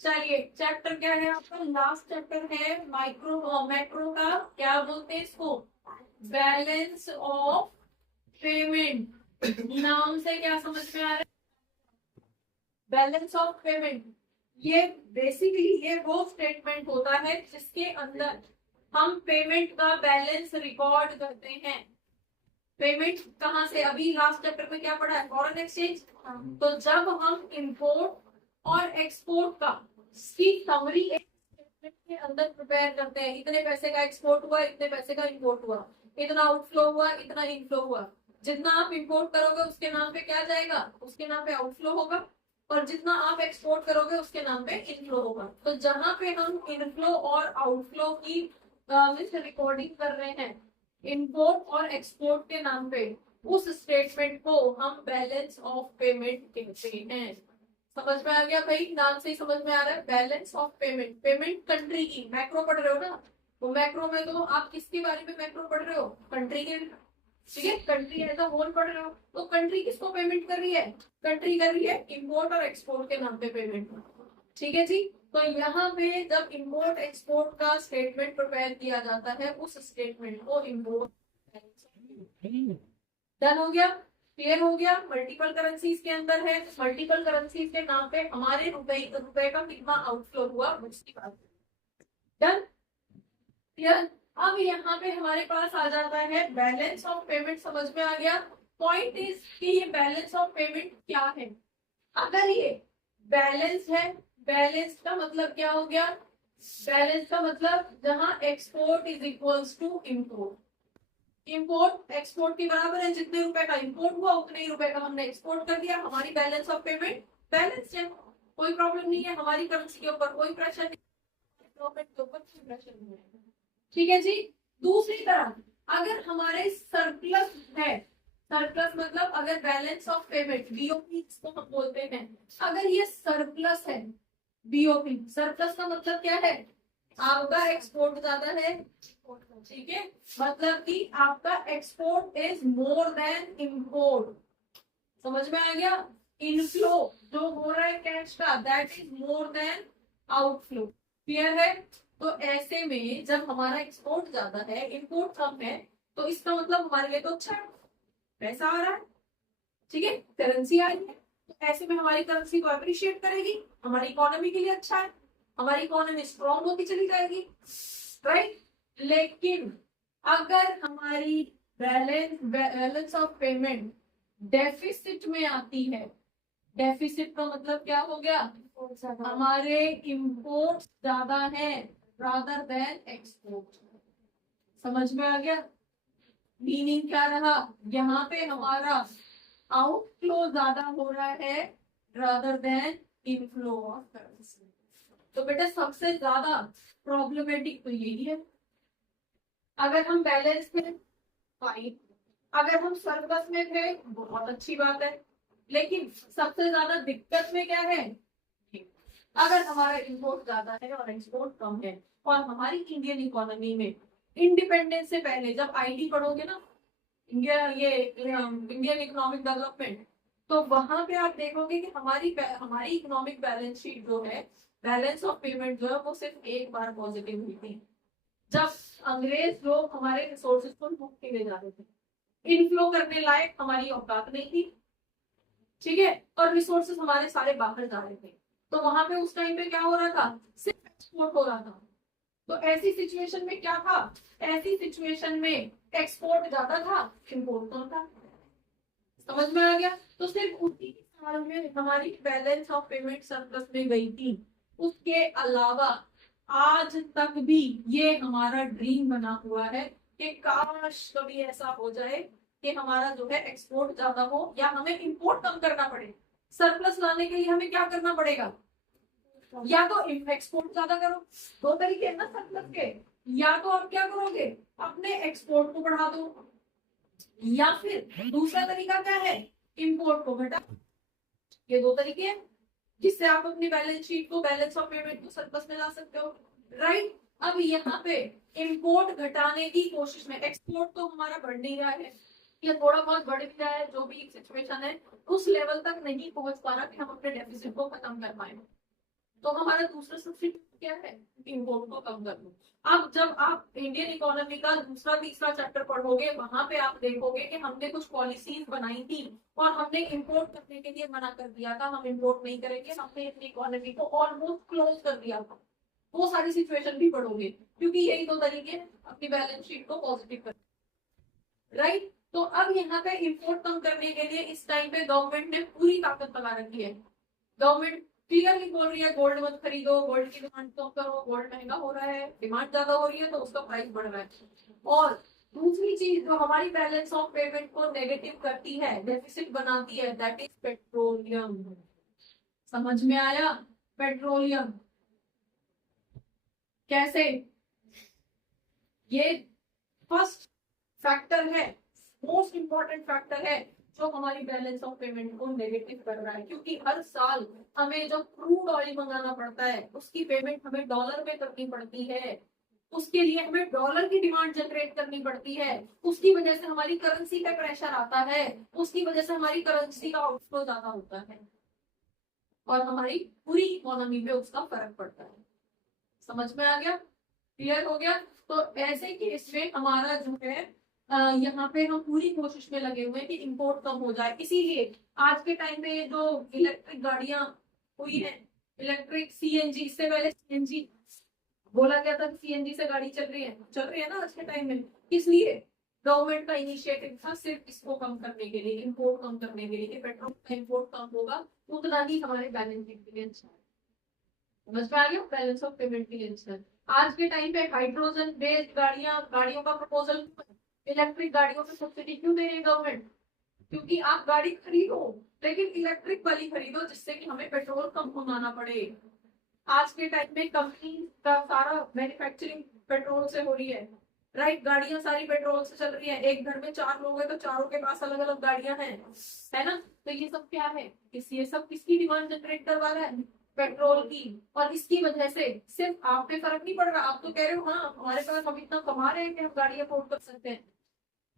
चलिए चैप्टर क्या है आपका? लास्ट चैप्टर है माइक्रो मैक्रो का। क्या बोलते हैं इसको? Balance of payment. नाम से क्या समझ में आ रहा है? Balance of payment. ये बेसिकली ये वो स्टेटमेंट होता है जिसके अंदर हम पेमेंट का बैलेंस रिकॉर्ड करते हैं। पेमेंट कहाँ से? अभी लास्ट चैप्टर में क्या पढ़ा है? Foreign exchange. तो जब हम इंपोर्ट और एक्सपोर्ट का की समरी एक स्टेटमेंट के अंदर प्रिपेयर करते हैं, इतने पैसे का एक्सपोर्ट हुआ, इतने पैसे का इंपोर्ट हुआ, इतना आउटफ्लो हुआ, इतना इनफ्लो हुआ। जितना आप इंपोर्ट करोगे उसके नाम पे क्या जाएगा? उसके नाम पे आउटफ्लो होगा। और जितना आप एक्सपोर्ट करोगे उसके नाम पे इनफ्लो होगा। तो जहां पे हम इनफ्लो और आउटफ्लो की रिकॉर्डिंग कर रहे हैं इंपोर्ट और एक्सपोर्ट के नाम पे, उस स्टेटमेंट को हम बैलेंस ऑफ पेमेंट कहते हैं। समझ में आ गया भाई? नाम से ही समझ में आ रहा है balance of payment. Payment country की मैक्रो पढ़ रहे हो ना? तो मैक्रो में तो आप किसके बारे में मैक्रो पढ़ रहे हो? कंट्री के। ठीक है, कंट्री एज अ होल पढ़ रहे हो। तो कंट्री किसको पेमेंट कर रही है? कंट्री कर रही है इंपोर्ट और एक्सपोर्ट के नाम पे पेमेंट। ठीक है जी। तो यहाँ पे जब इंपोर्ट एक्सपोर्ट का स्टेटमेंट प्रिपेयर किया जाता है, उस स्टेटमेंट को इंपोर्ट। डन हो गया? क्लियर हो गया? मल्टीपल करेंसीज के अंदर है, मल्टीपल करेंसीज के नाम पे हमारे रुपए का कितना आउटफ्लो हुआ उसकी बात। डन? क्लियर? अब यहाँ पे हमारे पास आ जाता है बैलेंस ऑफ पेमेंट। समझ में आ गया? पॉइंट इज कि ये बैलेंस ऑफ पेमेंट क्या है। अगर ये बैलेंस है, बैलेंस का मतलब क्या हो गया? बैलेंस का मतलब जहां export is equals to import. Import export के बराबर है। जितने रुपए का इम्पोर्ट हुआ उतने ही रुपए का हमने एक्सपोर्ट कर दिया। हमारी बैलेंस ऑफ पेमेंट बैलेंस है। कोई प्रॉब्लम नहीं है, हमारी करेंसी के ऊपर कोई प्रेशर नहीं, प्रॉफिट के ऊपर कोई प्रेशर नहीं है। ठीक है जी। दूसरी तरफ अगर हमारे सरप्लस है, सरप्लस मतलब अगर बैलेंस ऑफ पेमेंट बीओपी इसको हम बोलते हैं, अगर ये सरप्लस है, बीओपी सरप्लस का मतलब क्या है? आपका एक्सपोर्ट ज्यादा है। ठीक है, मतलब कि आपका export is more than import. समझ में आ गया? इनफ्लो जो हो रहा है कैश का, that is more than outflow. Clear है? तो ऐसे में जब हमारा एक्सपोर्ट ज्यादा है, इंपोर्ट कम है, तो इसका मतलब हमारे लिए तो अच्छा है, पैसा आ रहा है। ठीक है, करेंसी आ रही है, तो ऐसे में हमारी करेंसी को अप्रिशिएट करेगी, हमारी इकोनॉमी के लिए अच्छा है, हमारी इकोनॉमी स्ट्रॉन्ग होती चली जाएगी। राइट? लेकिन अगर हमारी बैलेंस ऑफ पेमेंट डेफिसिट में आती है, डेफिसिट का मतलब क्या हो गया? हमारे इंपोर्ट ज्यादा है रादर देन एक्सपोर्ट। समझ में आ गया? मीनिंग क्या रहा? यहाँ पे हमारा आउटफ्लो ज्यादा हो रहा है rather than inflow of currency. तो बेटा सबसे ज्यादा प्रॉब्लमेटिक तो यही है। अगर हम बैलेंस में, फाइन। अगर हम सरप्लस में थे, बहुत अच्छी बात है। लेकिन सबसे ज्यादा दिक्कत में क्या है? अगर हमारा इंपोर्ट ज्यादा है और एक्सपोर्ट कम है, और हमारी इंडियन इकोनॉमी में इंडिपेंडेंस से पहले जब आईडी पढ़ोगे ना, इंडिया ये इंडियन इकोनॉमिक डेवलपमेंट, तो वहां पे आप देखोगे कि हमारी इकोनॉमिक बैलेंस शीट जो है, बैलेंस ऑफ पेमेंट जो है, वो सिर्फ एक बार पॉजिटिव हुई थी, जब अंग्रेज लोग हमारे रिसोर्सेज को लूट के ले जा रहे थे। इनफ्लो करने लायक हमारी औकात नहीं थी। ठीक है, और रिसोर्सेज हमारे सारे बाहर जा रहे थे। तो वहां पे उस टाइम पे क्या हो रहा था? सिर्फ एक्सपोर्ट हो रहा था। तो ऐसी सिचुएशन में क्या था? ऐसी सिचुएशन में एक्सपोर्ट ज्यादा था, इम्पोर्ट कम था। समझ में आ गया? तो सिर्फ उसी साल में हमारी बैलेंस ऑफ पेमेंट सरप्लस में गई थी। उसके अलावा आज तक भी ये हमारा ड्रीम बना हुआ है कि काश कभी ऐसा हो जाए कि हमारा जो है एक्सपोर्ट ज्यादा हो या हमें इंपोर्ट कम करना पड़े। सरप्लस लाने के लिए हमें क्या करना पड़ेगा? या तो एक्सपोर्ट ज्यादा करो, दो तरीके हैं ना सरप्लस के। या तो आप क्या करोगे? अपने एक्सपोर्ट को बढ़ा दो, या फिर दूसरा तरीका क्या है? इंपोर्ट को घटा। ये दो तरीके हैं जिससे आप अपनी बैलेंस शीट को, बैलेंस ऑफ पेमेंट को सरप्लस में ला सकते हो। राइट? अब यहाँ पे इंपोर्ट घटाने की कोशिश में, एक्सपोर्ट तो हमारा बढ़ नहीं रहा है, ये थोड़ा बहुत बढ़ भी रहा है, जो भी सिचुएशन है उस लेवल तक नहीं पहुंच पा रहा कि हम अपने डेफिसिट को खत्म कर पाए। तो हमारा दूसरा सब्सिट्यूट क्या है, इम्पोर्ट को कम करना। अब जब आप इंडियन इकोनॉमी का दूसरा तीसरा चैप्टर पढ़ोगे, वहां पे आप देखोगे कि हमने कुछ पॉलिसीज बनाई थी और हमने इंपोर्ट करने के लिए मना कर दिया था, हम इंपोर्ट नहीं करेंगे, हमने अपनी इकोनॉमी को ऑलमोस्ट क्लोज कर दिया था। वो सारी सिचुएशन भी पढ़ोगे, क्योंकि यही दो तरीके अपनी बैलेंस शीट को पॉजिटिव कर, राइट। तो अब यहाँ पे इंपोर्ट कम करने के लिए इस टाइम पे गवर्नमेंट ने पूरी ताकत लगा रखी है। गवर्नमेंट क्लियरली बोल रही है गोल्ड मत खरीदो, गोल्ड की डिमांड कम करो, गोल्ड महंगा हो रहा है, डिमांड ज्यादा हो रही है तो उसका प्राइस बढ़ रहा है। और दूसरी चीज जो हमारी बैलेंस ऑफ पेमेंट को नेगेटिव करती है, डेफिसिट बनाती है, दैट इज पेट्रोलियम। समझ में आया? पेट्रोलियम कैसे, ये फर्स्ट फैक्टर है, मोस्ट इंपॉर्टेंट फैक्टर है जो हमारी बैलेंस ऑफ पेमेंट को नेगेटिव कर रहा है। क्योंकि हर साल हमें जो क्रूड ऑयल मंगाना पड़ता है उसकी पेमेंट हमें डॉलर में करनी पड़ती है, उसके लिए हमें डॉलर की डिमांड जनरेट करनी पड़ती है, उसकी वजह से हमारी करेंसी पे प्रेशर आता है, उसकी वजह से हमारी करेंसी का आउटफ्लो ज्यादा होता है और हमारी पूरी इकोनॉमी पे उसका फर्क पड़ता है। समझ में आ गया? क्लियर हो गया? तो ऐसे केस में हमारा जो है यहाँ पे हम पूरी कोशिश में लगे हुए हैं कि इंपोर्ट कम हो जाए। इसीलिए आज के टाइम पे जो इलेक्ट्रिक गाड़ियां हुई हैं, इलेक्ट्रिक सीएनजी, इससे पहले सीएनजी बोला गया था, सीएनजी से गाड़ी चल रही है ना आज के टाइम में। इसलिए गवर्नमेंट का इनिशिएटिव था सिर्फ इसको कम करने के लिए, इंपोर्ट कम करने के लिए। पेट्रोल का इंपोर्ट कम होगा उतना ही हमारे बैलेंस के लिए अच्छा है। समझ में आ गया? बैलेंस ऑफ पेमेंट के लिए अच्छा है। आज के टाइम पे हाइड्रोजन बेस्ड गाड़ियों का प्रपोजल, इलेक्ट्रिक गाड़ियों पे सब्सिडी क्यों दे रही है गवर्नमेंट? क्योंकि आप गाड़ी खरीदो लेकिन इलेक्ट्रिक वाली खरीदो, जिससे कि हमें पेट्रोल कम मंगाना पड़े। आज के टाइम में कंपनी का सारा मैन्युफैक्चरिंग पेट्रोल से हो रही है, राइट। गाड़ियां सारी पेट्रोल से चल रही है। एक घर में 4 लोग हैं तो चारों के पास अलग अलग गाड़ियां हैं, है ना। तो ये सब क्या है, ये सब किसकी डिमांड जनरेट करवा रहा है? पेट्रोल की। और इसकी वजह से सिर्फ आप पे फर्क नहीं पड़ रहा। आप तो कह रहे हो हाँ हमारे पास हम इतना कमा रहे हैं कि हम गाड़ी अफोर्ड कर सकते हैं,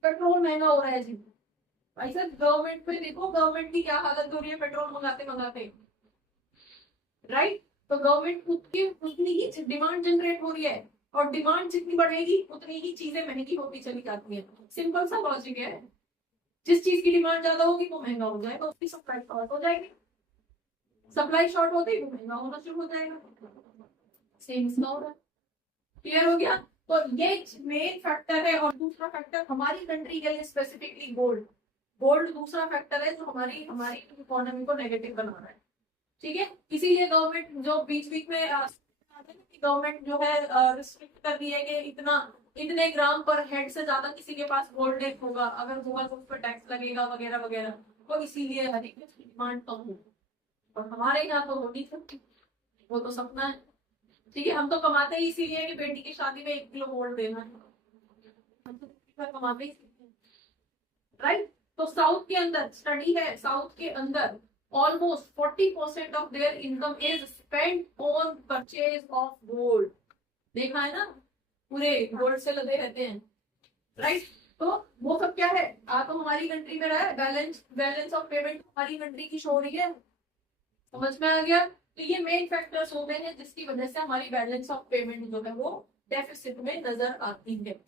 पेट्रोल महंगा हो रहा है जी। भाई साहब गवर्नमेंट पे देखो, गवर्नमेंट की क्या हालत हो रही है पेट्रोल मंगाते मंगाते, राइट। तो गवर्नमेंट खुद की उतनी ही डिमांड जनरेट हो रही है और डिमांड जितनी बढ़ेगी उतनी ही चीजें महंगी होती चली जाती है। सिंपल सा लॉजिक है। जिस चीज की डिमांड ज्यादा होगी वो महंगा हो जाएगा, उसकी सप्लाई शॉर्ट हो जाएगी, सप्लाई शॉर्ट होती है वो महंगा होना शुरू हो जाएगा। सेम इसका हो रहा है। क्लियर हो गया? तो ये मेन फैक्टर है। और दूसरा फैक्टर हमारी कंट्री के लिए स्पेसिफिकली गोल्ड, गोल्ड दूसरा फैक्टर है जो हमारी हमारी इकोनॉमी को नेगेटिव बना रहा है। ठीक है, इसीलिए गवर्नमेंट जो बीच बीच में गवर्नमेंट जो है रिस्ट्रिक्ट कर दी है कि इतने ग्राम पर हेड से ज्यादा किसी के पास गोल्ड नहीं होगा, अगर होगा तो उस पर टैक्स लगेगा वगैरह वगैरह। तो इसीलिए हर एक की डिमांड कम हो, और हमारे यहाँ तो हो नहीं सकती, वो तो सपना है। ठीक है, हम तो कमाते ही इसीलिए कि बेटी की शादी में 1 किलो गोल्ड देना है, हम तो कमाते ही, राइट। तो साउथ के अंदर स्टडी है, साउथ के अंदर almost 40% of their income is spent on purchase of gold। देखा है ना, पूरे गोल्ड से लगे रहते हैं, राइट। तो वो सब क्या है, तो हमारी कंट्री में रहा है, बैलेंस ऑफ पेमेंट हमारी कंट्री की शो रही है। समझ में आ गया? तो ये मेन फैक्टर्स हो गए हैं जिसकी वजह से हमारी बैलेंस ऑफ पेमेंट जो है वो डेफिसिट में नजर आती है।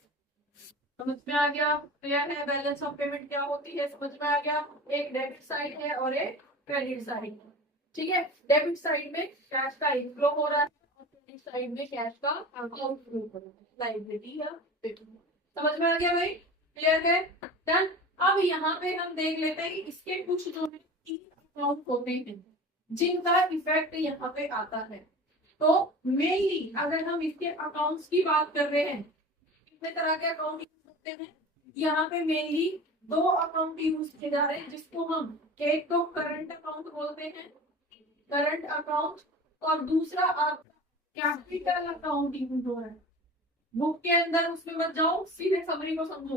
समझ में आ गया? क्लियर है? बैलेंस ऑफ पेमेंट क्या होती है, समझ में आ गया? एक डेबिट साइड है और एक क्रेडिट साइड। ठीक है, डेबिट साइड में कैश का इनफ्लो हो रहा है और क्रेडिट साइड में कैश का आउटफ्लो हो रहा है, लायबिलिटी या डेबिट। समझ में आ गया भाई? क्लियर है? डन। अब यहाँ पे हम देख लेते हैं कि इसके कुछ जो है अकाउंट होते हैं जिनका इफेक्ट यहाँ पे आता है। तो मेनली अगर हम इसके अकाउंट्स की बात कर रहे हैं, कितने तरह के अकाउंट यूज होते हैं यहाँ पे? मेनली 2 अकाउंट यूज किए जा रहे हैं, जिसको हम एक तो करंट अकाउंट बोलते हैं, करंट अकाउंट, और दूसरा आपका कैपिटल अकाउंट यूज हो रहा है। बुक के अंदर उसमें मत जाओ, सीधे समरी को समझो।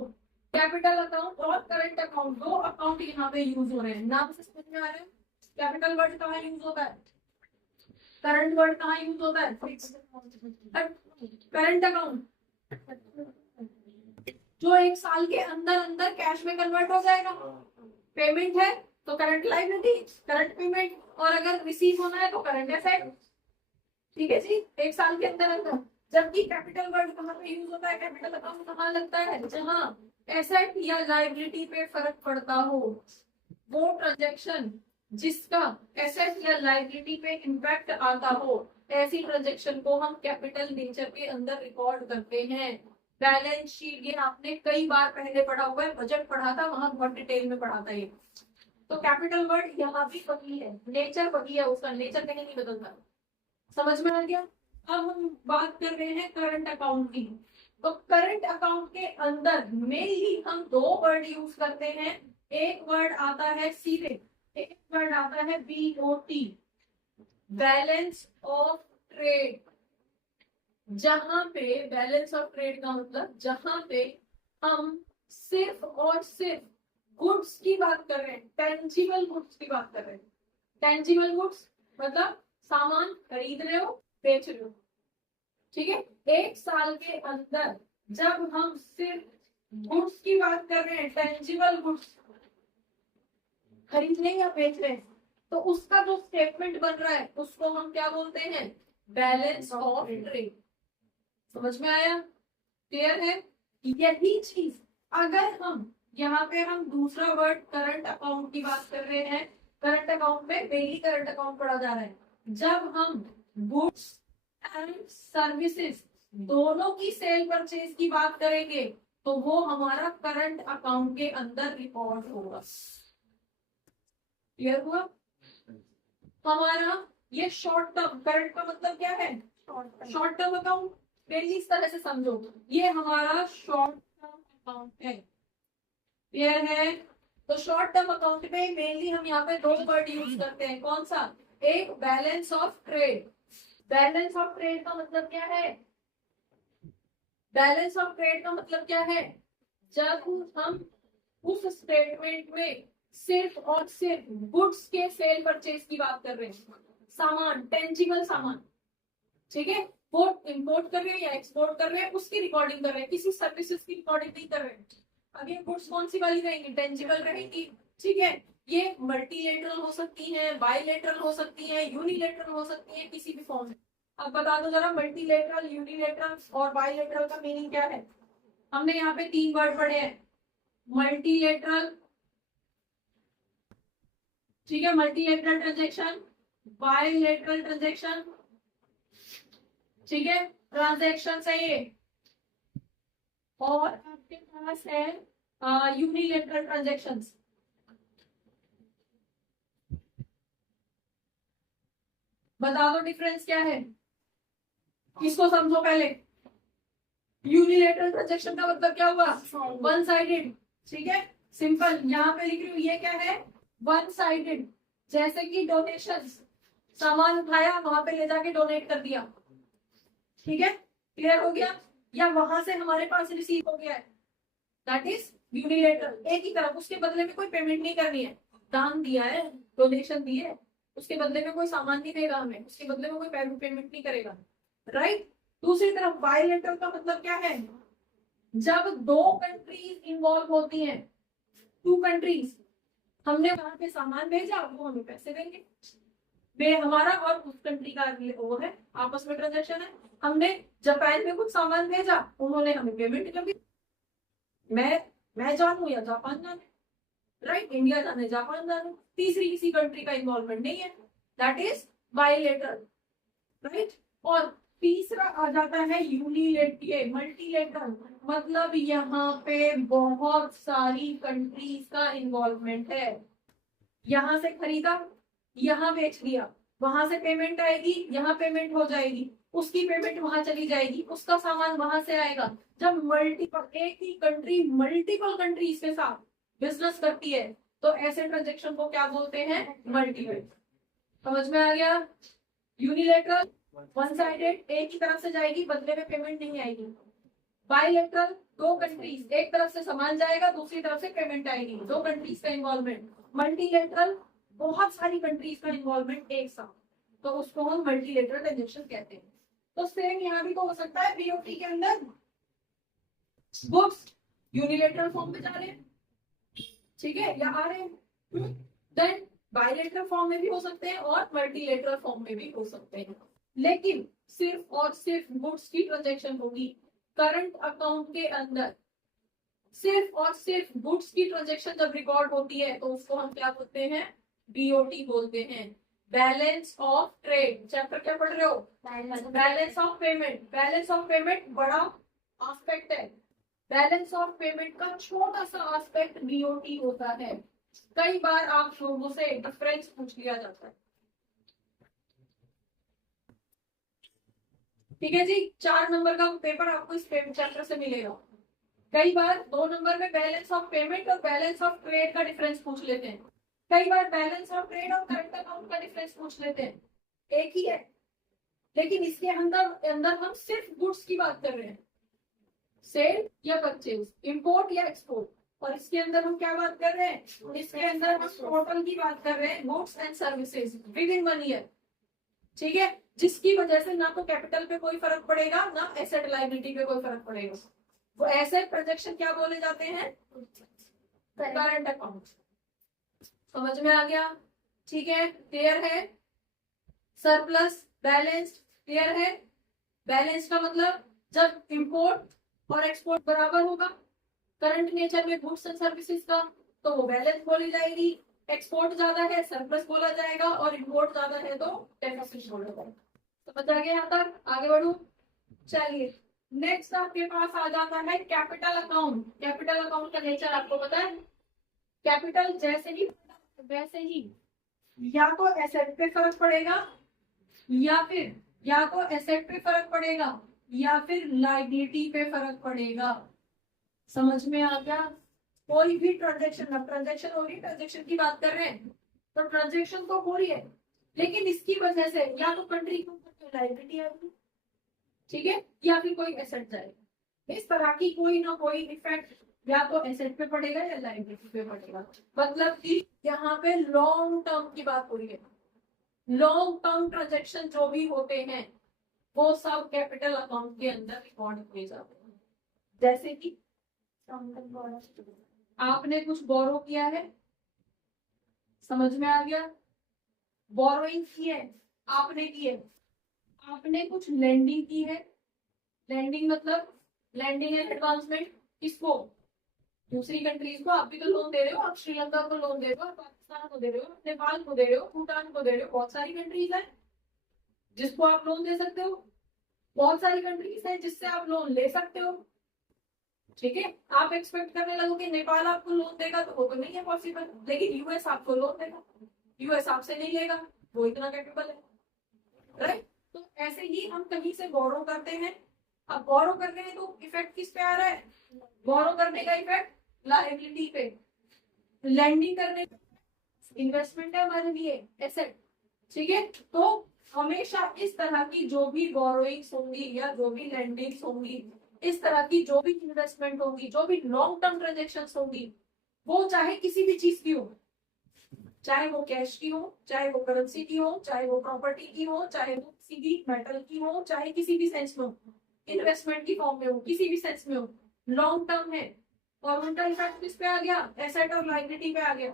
कैपिटल अकाउंट और करंट अकाउंट 2 अकाउंट यहाँ पे यूज हो रहे हैं। नाम से समझ में आ रहा है? कैपिटल वर्ड कहाँ यूज होता है, करंट वर्ड कहाँ यूज होता है? करंट अकाउंट जो 1 साल के अंदर अंदर कैश में कन्वर्ट हो जाएगा। पेमेंट है तो करंट लायबिलिटी, करंट पेमेंट, और अगर रिसीव होना है तो करंट एसेट। ठीक है जी, 1 साल के अंदर अंदर। जबकि कैपिटल वर्ड कहाँ पे यूज होता है, कैपिटल अकाउंट कहाँ लगता है, जहां एसेट या लाइबिलिटी पे फर्क पड़ता हो, वो ट्रांजेक्शन जिसका एसेट या लाइबिलिटी पे इम्पैक्ट आता हो, ऐसी ट्रांजेक्शन को हम कैपिटल नेचर के अंदर रिकॉर्ड करते हैं। बैलेंस शीट ये आपने कई बार पहले पढ़ा हुआ है, बजट पढ़ा था वहां बहुत डिटेल में पढ़ा था ये। तो कैपिटल वर्ड यहाँ भी वही है, नेचर वही है, उसका नेचर कहीं नहीं बदलता। समझ में आ गया। अब हम बात कर रहे हैं करंट अकाउंट की। तो करंट अकाउंट के अंदर मेनली हम 2 वर्ड यूज करते हैं। एक वर्ड आता है सीधे, एक वर्ड आता है बीओटी, बैलेंस ऑफ ट्रेड। जहां पे बैलेंस ऑफ ट्रेड का मतलब जहां पे हम सिर्फ और सिर्फ गुड्स की बात कर रहे हैं, टेंजिबल गुड्स की बात कर रहे हैं। टेंजिबल गुड्स मतलब सामान खरीद रहे हो, बेच रहे हो, ठीक है। 1 साल के अंदर जब हम सिर्फ गुड्स की बात कर रहे हैं, टेंजिबल गुड्स खरीद रहे या बेच रहे हैं, तो उसका जो स्टेटमेंट बन रहा है उसको हम क्या बोलते हैं, बैलेंस ऑफ ट्रेड। समझ में आया, क्लियर है। यही चीज अगर हम यहाँ पे हम दूसरा वर्ड करंट अकाउंट की बात कर रहे हैं, करंट अकाउंट में डेली करंट अकाउंट पढ़ा जा रहा है, जब हम गुड्स एंड सर्विसेज दोनों की सेल परचेज की बात करेंगे तो वो हमारा करंट अकाउंट के अंदर रिकॉर्ड होगा। क्लियर हुआ। हमारा ये शॉर्ट टर्म, करंट का मतलब क्या है, शॉर्ट टर्म अकाउंट। मेरी इस तरह से समझो, ये हमारा शॉर्ट टर्म अकाउंट है, क्लियर है। तो शॉर्ट टर्म अकाउंट में मेनली हम यहाँ पे 2 वर्ड यूज करते हैं। कौन सा, एक balance of trade. Balance of trade का मतलब क्या है, बैलेंस ऑफ ट्रेड का मतलब क्या है, जब हम उस स्टेटमेंट में सिर्फ और सिर्फ गुड्स के सेल परचेज की बात कर रहे हैं, सामान, टेंजिबल सामान, ठीक है, वो इंपोर्ट कर रहे हैं या एक्सपोर्ट कर रहे हैं उसकी रिकॉर्डिंग कर रहे हैं, किसी सर्विसेज की रिकॉर्डिंग नहीं कर रहे हैं। अब ये गुड्स कौन सी वाली रहेंगी, टेंजिबल रहेंगी, ठीक है। ये मल्टीलेटरल हो सकती है, बाइलेटरल हो सकती है, यूनिलेटरल हो सकती है, किसी भी फॉर्म में। अब बता दो जरा, मल्टीलेटरल, यूनिलेटरल और बाइलेटरल का मीनिंग क्या है। हमने यहाँ पे 3 वर्ड पढ़े हैं, मल्टीलेटरल, ठीक है, मल्टीलेटरल ट्रांजेक्शन, बाइलेटरल ट्रांजेक्शन, ठीक है, ट्रांजेक्शन है ये, और आपके पास है यूनिलेटरल ट्रांजेक्शंस। बता दो डिफरेंस क्या है, इसको समझो पहले। यूनिलेटरल ट्रांजेक्शन का मतलब क्या हुआ, वन साइडेड, ठीक है, सिंपल। यहाँ पे लिख रही हूँ, ये क्या है, वन साइडेड। जैसे कि डोनेशन, सामान उठाया वहां पे ले जाके डोनेट कर दिया, ठीक है, क्लियर हो गया। या वहां से हमारे पास रिसीव हो गया है, दैट इज यूनिलेटरल। एक ही तरफ, उसके बदले में कोई पेमेंट नहीं करनी है, दान दिया है, डोनेशन दी है, उसके बदले में कोई सामान नहीं देगा हमें, उसके बदले में कोई पेमेंट नहीं करेगा, राइट। दूसरी तरफ बायलैटरल का मतलब क्या है, जब 2 कंट्रीज इन्वॉल्व होती हैं, 2 कंट्रीज, हमने वहां पे सामान भेजा, वो हमें पैसे देंगे, वे हमारा और उस कंट्री का वो है, आपस में ट्रांजेक्शन है। हमने जापान में कुछ सामान भेजा, उन्होंने हमें पेमेंट कर दी। मैं जानू या जापान जाने, राइट, इंडिया जाने जापान जाने, तीसरी किसी कंट्री का इन्वॉल्वमेंट नहीं है, दैट इज बायलैटरल, राइट। और तीसरा आ जाता है यूनिलेटरल, मल्टीलेटरल, मतलब यहाँ पे बहुत सारी कंट्रीज का इन्वॉल्वमेंट है। यहाँ से खरीदा, यहाँ बेच दिया, वहां से पेमेंट आएगी, यहाँ पेमेंट हो जाएगी, उसकी पेमेंट वहां चली जाएगी, उसका सामान वहां से आएगा। जब मल्टीपल, एक ही कंट्री मल्टीपल कंट्रीज के साथ बिजनेस करती है तो ऐसे ट्रांजेक्शन को क्या बोलते हैं, मल्टीलेटरल। समझ में आ गया। यूनिलेटरल वन साइडेड, एक ही तरफ से जाएगी, बदले में पेमेंट नहीं आएगी। बायलैटरल 2 कंट्रीज, एक तरफ से सामान जाएगा, दूसरी तरफ से पेमेंट आएगी, 2 कंट्रीज का इन्वॉल्वमेंट। मल्टीलेटरल बहुत सारी कंट्रीज का इन्वॉल्वमेंट एक साथ, तो उसको हम मल्टीलेटरल ट्रांजेक्शन कहते हैं। तो सेम यहाँ भी तो हो सकता है, बीओटी के अंदर गुड्स यूनिलेटरल फॉर्म में जा रहे हैं, ठीक है, या आ रहे हैं, देन बायलैटरल फॉर्म में भी हो सकते हैं और मल्टीलेटरल फॉर्म में भी हो सकते हैं। लेकिन सिर्फ और सिर्फ गुड्स की ट्रांजेक्शन होगी करंट अकाउंट के अंदर। सिर्फ और सिर्फ गुड्स की ट्रांजेक्शन जब रिकॉर्ड होती है तो उसको हम क्या बोलते हैं, बीओटी बोलते हैं। बैलेंस ऑफ ट्रेड चैप्टर क्या पढ़ रहे हो, balance of payment. Balance of payment बड़ा एस्पेक्ट है, बैलेंस ऑफ पेमेंट का छोटा सा एस्पेक्ट बीओटी होता है। कई बार आप लोगों से डिफरेंस पूछ लिया जाता है। ठीक है जी, 4 नंबर का पेपर आपको इस चैप्टर से मिलेगा। कई बार 2 नंबर में बैलेंस ऑफ पेमेंट और बैलेंस ऑफ ट्रेड का डिफरेंस पूछ लेते हैं। कई बार बैलेंस ऑफ ट्रेड और करंट अकाउंट का डिफरेंस पूछ लेते हैं, एक ही है, लेकिन इसके अंदर अंदर हम सिर्फ गुड्स की बात कर रहे हैं, सेल या परचेज, इंपोर्ट या एक्सपोर्ट। और इसके अंदर हम क्या बात कर रहे हैं, इसके अंदर हम टोटल की बात कर रहे हैं, goods and services with in 1 year. ठीक है, जिसकी वजह से ना तो कैपिटल पे कोई फर्क पड़ेगा ना एसेट लायबिलिटी पे कोई फर्क पड़ेगा। वो ऐसे ट्रांजेक्शन क्या बोले जाते हैं, करंट अकाउंट। समझ में आ गया, ठीक है, क्लियर है। सरप्लस बैलेंस क्लियर है। बैलेंस का मतलब जब इंपोर्ट और एक्सपोर्ट बराबर होगा करंट नेचर में गुड्स एंड सर्विसेज का तो वो बैलेंस बोली जाएगी। एक्सपोर्ट ज्यादा है सरप्लस बोला जाएगा और इंपोर्ट ज्यादा है तो डेफिसिट बोला जाएगा। समझ आ गया यहाँ तक, आगे बढ़ू। चलिए नेक्स्ट आपके पास आ जाता है कैपिटल अकाउंट। कैपिटल अकाउंट का नेचर आपको पता है, कैपिटल जैसे ही वैसे ही या तो एसेट पे फर्क पड़ेगा या तो एसेट पे फर्क पड़ेगा या फिर लायबिलिटी पे फर्क पड़ेगा। समझ में आ गया। कोई भी ट्रांजेक्शन, अब ट्रांजेक्शन हो रही है, ट्रांजेक्शन की बात कर रहे हैं तो ट्रांजेक्शन तो हो रही है लेकिन इसकी वजह से या तो कंट्री के ऊपर लायबिलिटी आएगी, ठीक है, या फिर कोई एसेट जाएगा। इस तरह की कोई ना कोई इफेक्ट या तो एसेट पे पड़ेगा या लायबिलिटी पे पड़ेगा। मतलब कि यहाँ पे लॉन्ग टर्म की बात हो रही है। लॉन्ग टर्म ट्रांजेक्शन जो भी होते हैं वो सब कैपिटल अकाउंट के अंदर रिकॉर्ड किए जाते हैं। जैसे कि आपने कुछ बोरो किया है, समझ में आ गया, बोरोइंग की है, आपने की है। आपने कुछ लैंडिंग की है, लैंडिंग मतलब लैंडिंग एंड एडवांसमेंट, किसको, दूसरी कंट्रीज को। आप भी तो लोन दे रहे हो, आप श्रीलंका को लोन दे रहे हो, पाकिस्तान को दे रहे हो, नेपाल को दे रहे हो, भूटान को दे रहे हो। बहुत सारी कंट्रीज है जिसको आप लोन दे सकते हो, बहुत सारी कंट्रीज है जिससे आप लोन ले सकते हो। ठीक है, आप एक्सपेक्ट करने लगोगे नेपाल आपको लोन देगा तो वो तो नहीं है पॉसिबल, लेकिन यूएस आपको लोन देगा। यूएस आपसे नहीं लेगा, वो इतना कैपेबल है, राइट। तो ऐसे ही हम कहीं से बोरो करते हैं। अब बोरो कर रहे हैं तो इफेक्ट किस पे आ रहा है, बोरो करने का इफेक्ट लायबिलिटी पे, लैंडिंग करने का इन्वेस्टमेंट है हमारे लिए, एसेट। ठीक है, तो हमेशा इस तरह की जो भी बोरोइंग्स होंगी या जो भी लैंडिंग्स होंगी, इस तरह की जो भी इन्वेस्टमेंट होगी, जो भी लॉन्ग टर्म ट्रांजेक्शंस होंगी, वो चाहे किसी भी चीज की हो, चाहे वो कैश की हो, चाहे वो करेंसी की हो, चाहे वो प्रॉपर्टी की हो, चाहे वो किसी भी मेटल की हो, चाहे किसी भी सेंस में हो, इन्वेस्टमेंट की फॉर्म में हो, किसी भी सेंस में हो, लॉन्ग टर्म है और उनका इफेक्ट किस पे आ गया, एसेट और लायबिलिटी पे आ गया।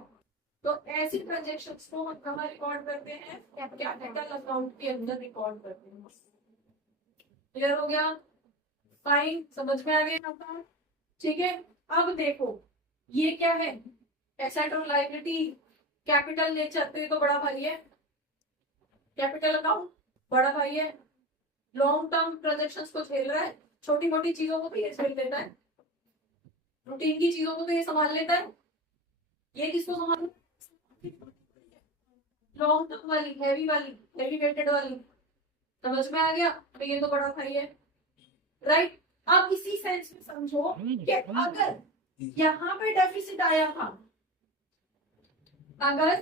तो ऐसी ट्रांजेक्शंस को हम कहाँ रिकॉर्ड करते हैं, कैपिटल अकाउंट के अंदर रिकॉर्ड करते हैं। क्लियर हो गया, फाइन, समझ में आ गया। ठीक है, अब देखो ये क्या है, एसेट और लायबिलिटी, कैपिटल नेचर, तो ये तो बड़ा भाई है, कैपिटल अकाउंट बड़ा भाई है, लॉन्ग टर्म ट्रांजेक्शंस को झेल रहा है, छोटी मोटी चीजों को तो ये झेल लेता है, रूटीन की चीजों को तो ये संभाल लेता है। ये किसको संभाल, लॉन्ग टर्म वाली, हैवी वेटेड वाली। समझ में आ गया, तो ये तो बड़ा भाई है, राइट। अब इसी सेंस में समझो कि अगर यहाँ पे डेफिसिट आया था, अगर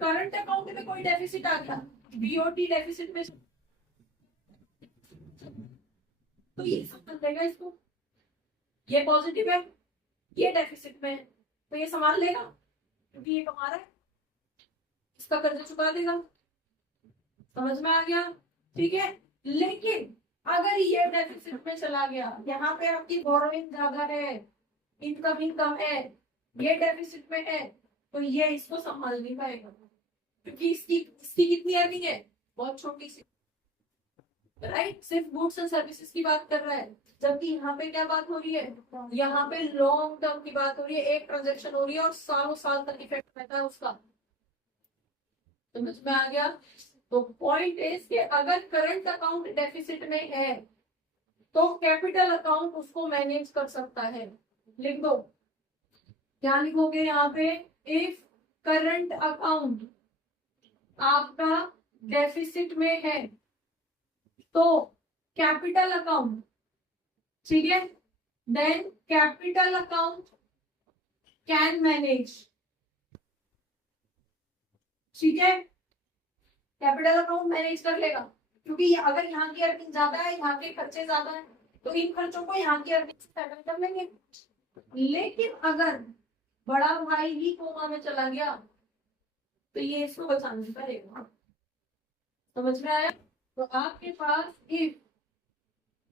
करंट अकाउंट में कोई डेफिसिट आ गया, बीओटी डेफिसिट में, तो ये संभाल लेगा इसको, ये पॉजिटिव है, ये डेफिसिट में है तो ये संभाल लेगा क्योंकि ये कमा रहा है, इसका कर्जा चुका देगा। समझ में आ गया, ठीक है। लेकिन अगर ये डेफिसिट में चला गया, यहाँ पे आपकी बोरोइंग ज्यादा है, इनकम कम है, ये डेफिसिट में है, तो ये इसको संभाल नहीं पाएगा क्योंकि इसकी कितनी अर्निंग है, बहुत छोटी सी, राइट, सिर्फ गुड्स एंड सर्विसेज की बात कर रहा है, जबकि यहाँ पे क्या बात हो रही है, यहाँ पे लॉन्ग टर्म की बात हो रही है, एक ट्रांजेक्शन हो रही है और सालों साल तक इफेक्ट रहता है उसका। समझ में आ गया? तो पॉइंट इज कि अगर करंट अकाउंट डेफिसिट में है तो कैपिटल अकाउंट उसको मैनेज कर सकता है। लिख दो, क्या लिखोगे यहाँ पे, इफ करंट अकाउंट आपका डेफिसिट में है तो कैपिटल अकाउंट, ठीक है, then capital account can manage, ठीक है, कैपिटल अकाउंट मैनेज कर लेगा, क्योंकि अगर यहाँ की अर्निंग ज्यादा है, यहाँ के खर्चे ज्यादा है, तो इन खर्चों को यहाँ की अर्निंग से सेटल कर लेंगे। लेकिन अगर बड़ा भाई ही कोमा में चला गया तो ये इसको बचाना पड़ेगा। समझ में आया? तो आपके पास इफ,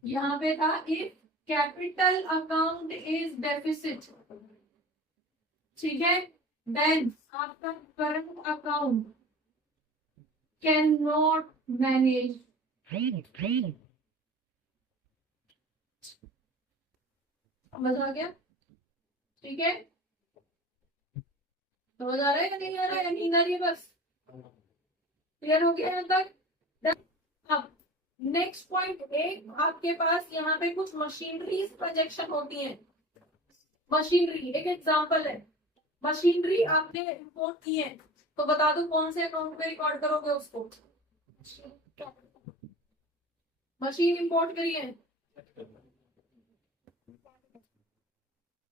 यहाँ पे था if capital account is deficit, ठीक है, देन आपका current account can not manage. समझ आ गया? ठीक है, समझ आ रहा है या नहीं आ रहा है, या नींद आ रही है बस? क्लियर हो गया यहाँ तक? अब नेक्स्ट पॉइंट, एक आपके पास यहाँ पे कुछ मशीनरी प्रोजेक्शन होती है। मशीनरी एक एग्जांपल है, मशीनरी आपने इंपोर्ट की है, तो बता दो कौन से अकाउंट में रिकॉर्ड करोगे उसको? मशीन इंपोर्ट करी है,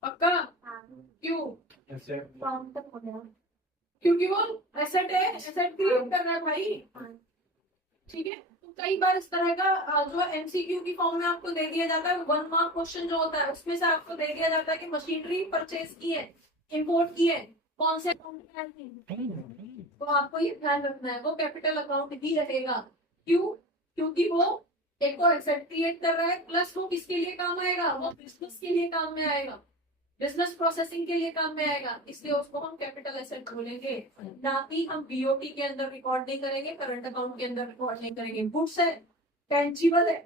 पक्का? क्यों? क्योंकि वो एसेट है, एसेट क्रिएट करना है भाई, ठीक है। तो कई बार इस तरह का जो एमसीक्यू की फॉर्म में आपको दे दिया जाता है, 1 मार्क क्वेश्चन जो होता है उसमें से आपको दे दिया जाता है कि मशीनरी परचेज की है, इंपोर्ट की है, कौन से अकाउंट में, तो आपको ये ध्यान रखना है वो कैपिटल अकाउंट ही रहेगा। क्यों? क्योंकि वो एक तो एसेट क्रिएट कर रहा है, प्लस वो किसके लिए काम आएगा, वो बिजनेस के लिए काम में आएगा, बिजनेस प्रोसेसिंग के लिए काम में आएगा, इसलिए उसको हम कैपिटल एसेट बोलेंगे। ना कि हम बीओटी के अंदर रिकॉर्ड नहीं करेंगे, करंट अकाउंट के अंदर रिकॉर्ड नहीं करेंगे। गुड्स है, टेंजिबल है,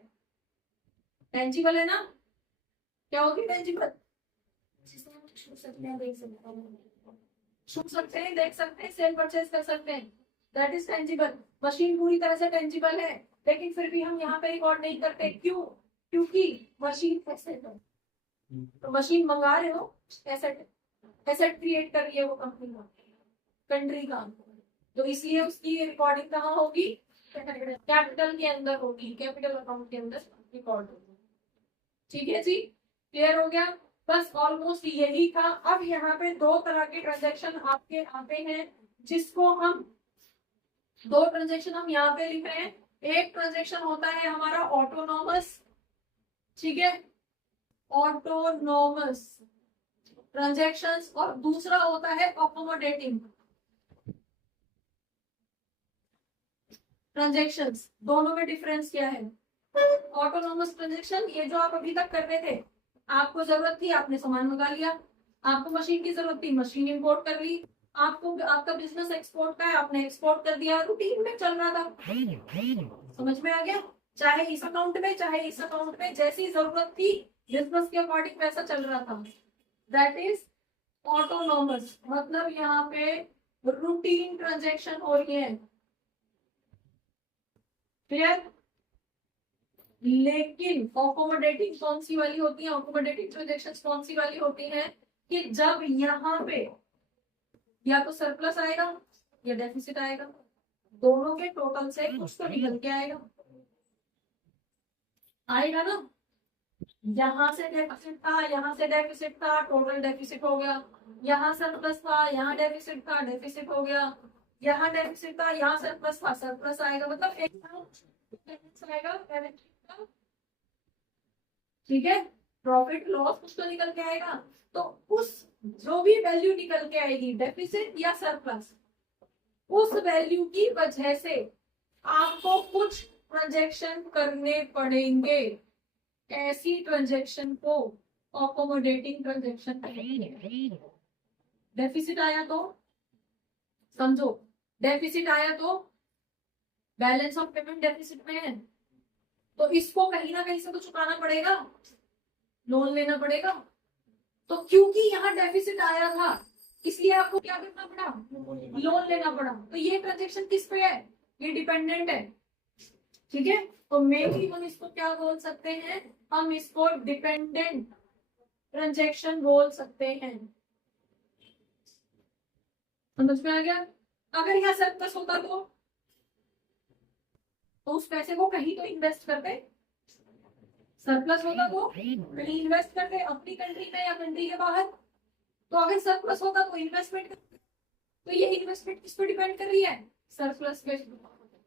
टेंजिबल है ना? क्या होगी टेंजिबल? छू सकते हैं, देख सकते हैं, सेल परचेज कर सकते हैं, दैट इज टेंजिबल। मशीन पूरी तरह से टेंजिबल है, लेकिन फिर भी हम यहाँ पे रिकॉर्ड नहीं करते। क्यों? क्योंकि मशीन एसेट है, तो मशीन मंगा रहे हो, एसेट, एसेट क्रिएट कर रही है वो कंपनी का, कंट्री का, तो इसलिए उसकी रिकॉर्डिंग कहाँ होगी, कैपिटल के अंदर होगी, कैपिटल अकाउंट के अंदर रिकॉर्ड होगी। ठीक है जी, क्लियर हो गया? बस ऑलमोस्ट यही था। अब यहाँ पे दो तरह के ट्रांजेक्शन आपके आते हैं, जिसको हम, दो ट्रांजेक्शन हम यहाँ पे लिख रहे हैं। एक ट्रांजेक्शन होता है हमारा ऑटोनॉमस, ठीक है, ऑटोनॉमस ट्रांजैक्शंस, और दूसरा होता है अकोमोडेटिंग ट्रांजैक्शंस। दोनों में डिफरेंस क्या है? ऑटोनॉमस ट्रांजैक्शन, ये जो आप अभी तक कर रहे थे, आपको जरूरत थी आपने सामान मंगा लिया, आपको मशीन की जरूरत थी मशीन इंपोर्ट कर ली, आपको आपका बिजनेस एक्सपोर्ट का है आपने एक्सपोर्ट कर दिया, रूटीन में चल रहा था। समझ में आ गया? चाहे इस अकाउंट में चाहे इस अकाउंट में, जैसी जरूरत थी बिजनेस के अकॉर्डिंग वैसा चल रहा था, दैट इज ऑटोनॉमस। मतलब यहाँ पे रूटीन ट्रांजैक्शन हो रही है, क्लियर? लेकिन अकोमोडेटिंग कौन सी वाली होती है, अकोमोडेटिंग ट्रांजैक्शन कौन सी वाली होती है, कि जब यहाँ पे या तो सरप्लस आएगा या डेफिसिट आएगा, दोनों के टोटल से कुछ तो निकल के आएगा, आएगा ना? यहाँ से डेफिसिट था, यहाँ से डेफिसिट था, टोटल डेफिसिट हो गया, यहाँ सरप्लस था, यहाँ डेफिसिट था, डेफिसिट हो गया, यहाँ डेफिसिट था, यहाँ सरप्लस था, सरप्लस आएगा, मतलब एक आएगा, ठीक है, प्रॉफिट लॉस कुछ तो निकल के आएगा। तो उस जो भी वैल्यू निकल के आएगी, डेफिसिट या सरप्लस, उस वैल्यू की वजह से आपको कुछ ट्रांजैक्शन करने पड़ेंगे, ऐसी ट्रांजैक्शन को अकोमोडेटिंग ट्रांजैक्शन कहेंगे। डेफिसिट आया तो समझो, डेफिसिट आया तो बैलेंस ऑफ पेमेंट डेफिसिट में है, तो इसको कहीं ना कहीं से तो चुकाना पड़ेगा, लोन लेना पड़ेगा। तो क्योंकि यहाँ डेफिसिट आया था इसलिए आपको क्या करना पड़ा, लोन लेना पड़ा। तो ये ट्रांजेक्शन किस पे है, ये डिपेंडेंट है, ठीक है। तो मे भी हम इसको क्या बोल सकते हैं, हम इसको डिपेंडेंट ट्रांजेक्शन बोल सकते हैं। समझ में आ गया। अगर यहाँ सरप्लस होता तो उस पैसे को कहीं तो इन्वेस्ट करते, सरप्लस होता तो कहीं इन्वेस्ट करते, अपनी कंट्री में या कंट्री के बाहर। तो अगर सरप्लस होता तो इन्वेस्टमेंट, तो ये इन्वेस्टमेंट किस पे डिपेंड कर रही है, सरप्लस पे।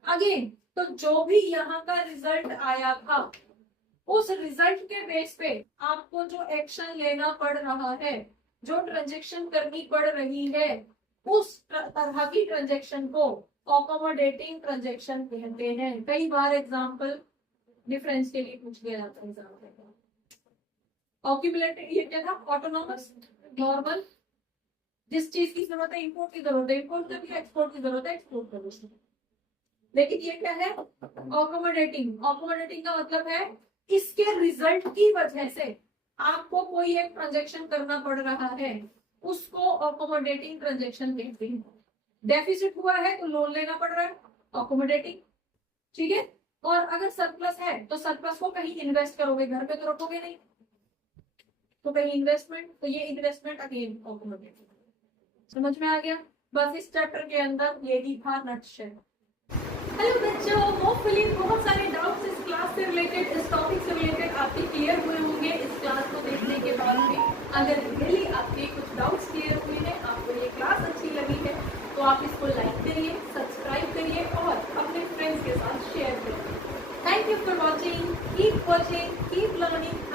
आगे तो जो भी यहाँ का रिजल्ट आया था उस रिजल्ट के बेस पे आपको जो एक्शन लेना पड़ रहा है, जो ट्रांजेक्शन करनी पड़ रही है, उस तरह की ट्रांजेक्शन को अकोमोडेटिंग ट्रांजेक्शन कहते हैं। कई बार एग्जांपल डिफरेंस के लिए पूछ लिया जाता है एग्जाम में। ऑक्यूमुलेटेड ये क्या था, ऑटोनॉमस, नॉर्मल, जिस चीज की जरूरत है इंपोर्ट की जरूरत है इंपोर्ट कर लिया, एक्सपोर्ट की जरूरत है एक्सपोर्ट कर लिया। लेकिन ये क्या है, अकोमोडेटिंग। अकोमोडेटिंग का मतलब है इसके रिजल्ट की वजह से आपको कोई एक ट्रांजेक्शन करना पड़ रहा है, उसको अकोमोडेटिंग ट्रांजेक्शन कहते हैं। डेफिसिट हुआ है तो लोन लेना पड़ रहा है, अकोमोडेटिंग, ठीक है। और अगर सरप्लस है तो सरप्लस को कहीं इन्वेस्ट करोगे, घर पे तो रखोगे नहीं, तो कहीं इन्वेस्टमेंट, तो ये इन्वेस्टमेंट अगेन अकोमोडेटिंग। समझ में आ गया। बस इस चैप्टर के अंदर ये भी था नटशेल। हेलो बच्चों, होपफुली बहुत सारे डाउट्स इस क्लास से रिलेटेड, इस टॉपिक से रिलेटेड आपके क्लियर हुए होंगे इस क्लास को देखने के बाद में। अगर रियली आपके कुछ डाउट्स क्लियर हुए हैं, आपको ये क्लास अच्छी लगी है, तो आप इसको लाइक करिए, सब्सक्राइब करिए और अपने फ्रेंड्स के साथ शेयर करिए। Thank you for watching, keep learning.